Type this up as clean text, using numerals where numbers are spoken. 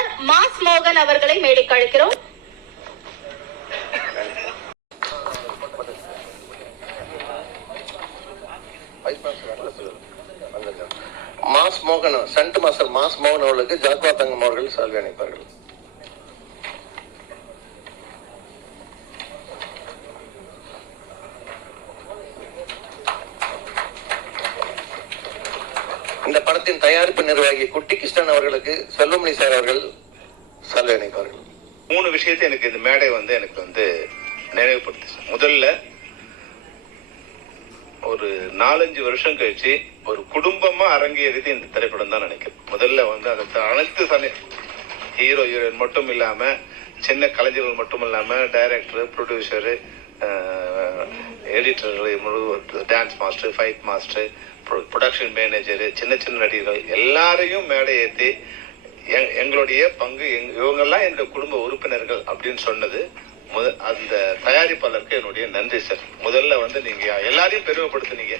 இயக்குனர் மாஸ் மோகன் அவர்களை மேடைக்கு அழைக்கிறோம். மாஸ் மோகன், சென்ட் மாஸ்டர் மாஸ் மோகன் அவர்களுக்கு ஜாக்வா தங்கம் அவர்கள் சால்வை அணிப்பார்கள். இந்த படத்தின் தயாரிப்பு நிர்வாகி குட்டி கிருஷ்ணன் அவர்களுக்கு செல்வமணி சார் அவர்கள் சால்வை அணிப்பார்கள். 3 விஷயத்தை எனக்கு இந்த மேடை எனக்கு நினைவுபடுத்துச்சு. முதல்ல ஒரு 4-5 வருஷம் கழிச்சு ஒரு குடும்பமா அரங்கேறியது இந்த திரைப்படம் தான் நினைக்கிறேன். முதல்ல அதை அனைத்து ஹீரோ ஹீரோயின் மட்டும் இல்லாம சின்ன கலைஞர்கள் மட்டும் இல்லாம டைரக்டர், ப்ரொடியூசரு, எடிட்டர்கள், dance master, fight master, production manager, சின்ன சின்ன நடிகர்கள் எல்லாரையும் மேடை ஏற்றி எங்களுடைய பங்கு இவங்கெல்லாம் என்னுடைய குடும்ப உறுப்பினர்கள் அப்படின்னு சொன்னது அந்த தயாரிப்பாளருக்கு என்னுடைய நன்றி சார். முதல்ல நீங்க எல்லாரையும் பெருமைப்படுத்தினீங்க.